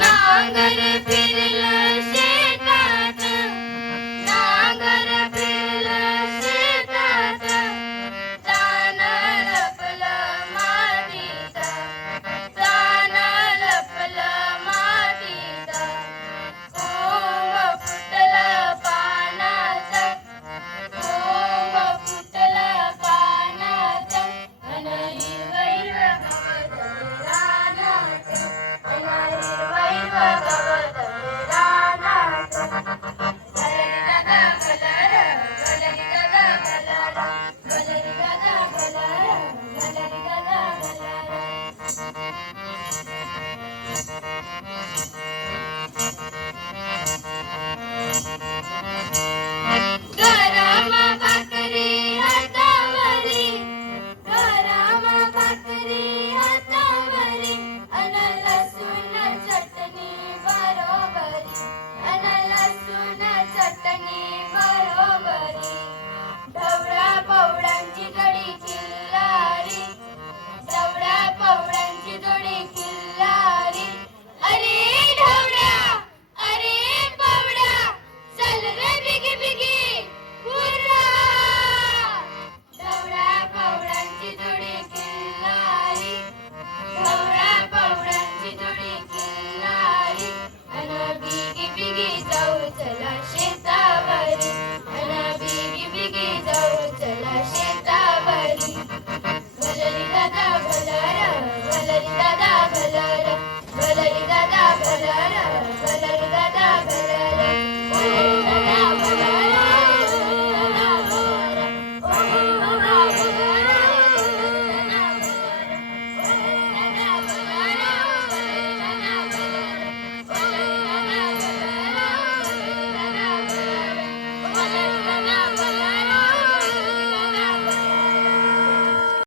Nagar गेद Dada.